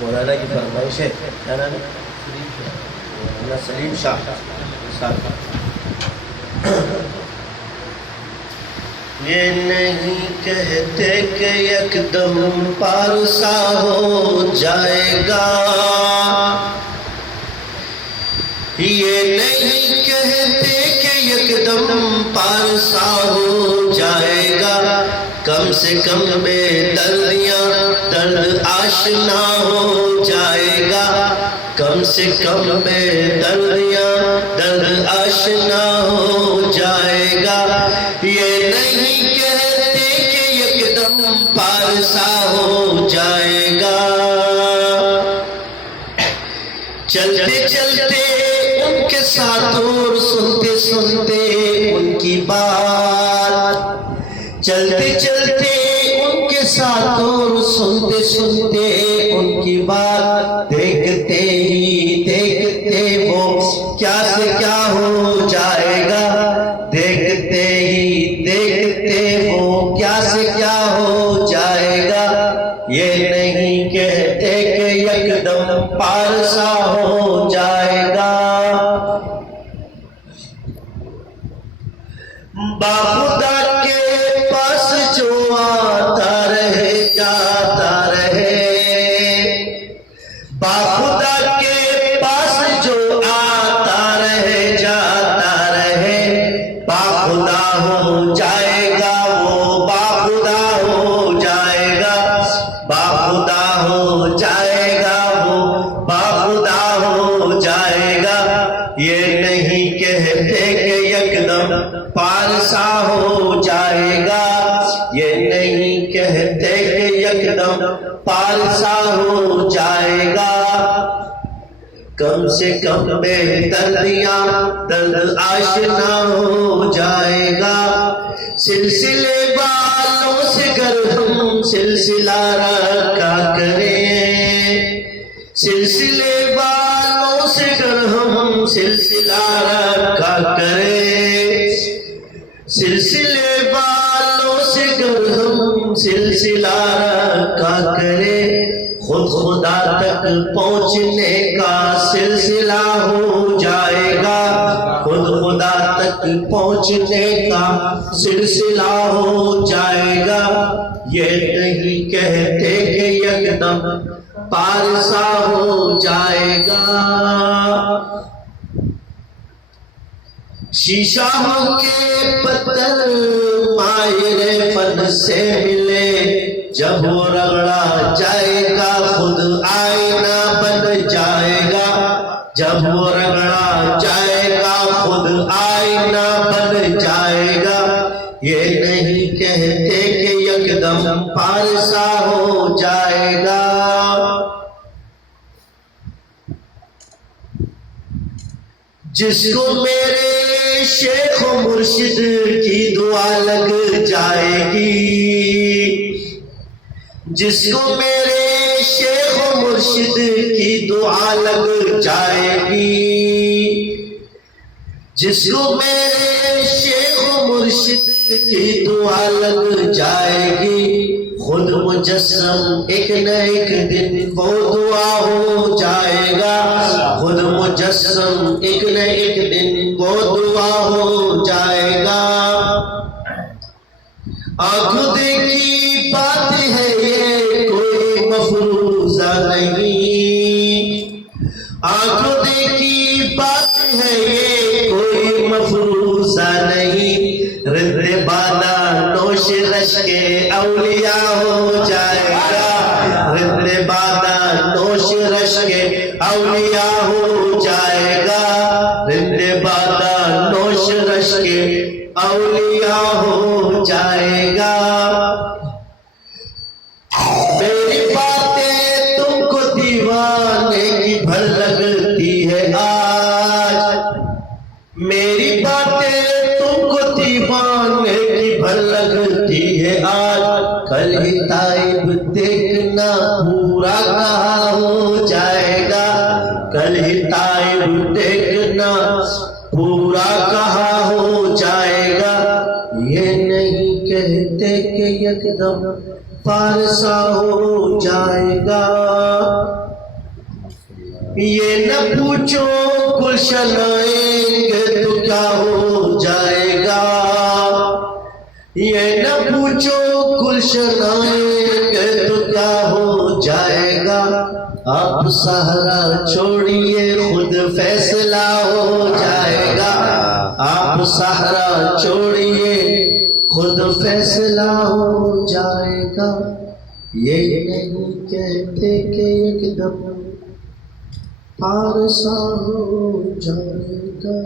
مولانا کی فرمائش ہے، کیا نام ہے؟ مولانا سلیم شاہ صاحب۔ یہ نہیں کہتے کہ یک دم پارسا ہو جائے گا، یہ نہیں کہتے کہ یک دم پارسا ہو جائے گا، کم سے کم بے دردیاں درد آشنا ہو جائے گا، کم سے کم بے دردیاں درد آشنا ہو جائے گا، یہ نہیں کہتے کہ یک دم پارسا ہو جائے گا۔ چلتے چلتے ان کے ساتھ اور سنتے سنتے ان کی بات، چلتے چلتے ان کے ساتھ اور سنتے سنتے ان کی بات، دیکھتے ہی دیکھتے وہ کیا سے کیا ہو جائے گا، دیکھتے ہی دیکھتے وہ کیا سے کیا ہو جائے گا، یہ نہیں کہتے کہ یک دم پارسا ہو جائے گا۔ باخدا کے پاس جو آتا رہے جاتا رہے، باخدا کے پاس جو آتا رہے جاتا رہے، باخدا ہو جائے گا وہ باخدا ہو جائے گا، باخدا ہو جائے گا وہ باخدا ہو جائے گا، یہ نہیں کہتے کہ یک دم پارسا ہو جائے گا، یہ نہیں کہتے کہ یک دم پارسا ہو جائے گا، کم سے کم بے دردیاں درد آشنا ہو جائے گا، سلسلے والوں سے گر ہم سلسلہ رکھا کریں، سلسلے والوں سے گر ہم سلسلہ رکھا کریں، سلسلے والوں سے گر ہم سلسلہ رکھا کریں، خود خدا تک پہنچنے کا سلسلہ ہو جائے گا، خود خدا تک پہنچنے کا سلسلہ ہو جائے گا، یہ نہیں کہتے کہ یک دم پارسا ہو جائے گا۔ شیشہ ہو کے پتھر ماہر فن سے ملے، جب وہ رگڑا جائے گا خود آئینہ بن جائے گا، جب وہ رگڑا جائے گا خود آئینہ بن جائے گا، یہ نہیں کہتے کہ یک دم پارسا ہو جائے گا۔ جس کو میرے شیخ و مرشد کی دعا لگ جائے گی، جس کو میرے شیخ و مرشد کی دعا لگ جائے گی، جس کو میرے شیخ و مرشد کی دعا لگ جائے گی، خود مجسم ایک نہ ایک دن وہ دعا ہو جائے گا، خود مجسم ایک نہ ایک دن وہ دعا ہو جائے گا۔ آنکھ دیکھی بات ہے یہ کوئی مفروضہ نہیں، آنکھ دیکھی بات ہے یہ کوئی مفروضہ نہیں، رد بالا نوش رش کے اولیاء ہو جائے گا، رد بالا نوش رش کے اولیاء ہو جائے گا، رد بالا نوش رش کے اولیاء ہو جائے گا۔ میری باتیں تم کو دیوانے کی بھر لگتی ہے آج، میری باتیں تم کو دیوانے کی بھر لگتی ہے آج، کل ہی تائب دیکھنا پورا کہاں ہو جائے گا، کل ہی تائب دیکھنا پورا کہاں ہو جائے گا، یہ نہیں کہتے کہ یک دم پارسا ہو جائے گا. یہ نہ پوچھو گلشن آئیں گے تو کیا ہو جائے گا. یہ نہ پوچھو گلشن آئیں گے تو کیا ہو جائے گا. آپ صحرا چھوڑیے خود فیصلہ ہو جائے گا. آپ صحرا چھوڑیے خود فیصلہ ہو جائے گا. یہ نہیں کہتے کہ ایک دم پارسا ہو جائے گا.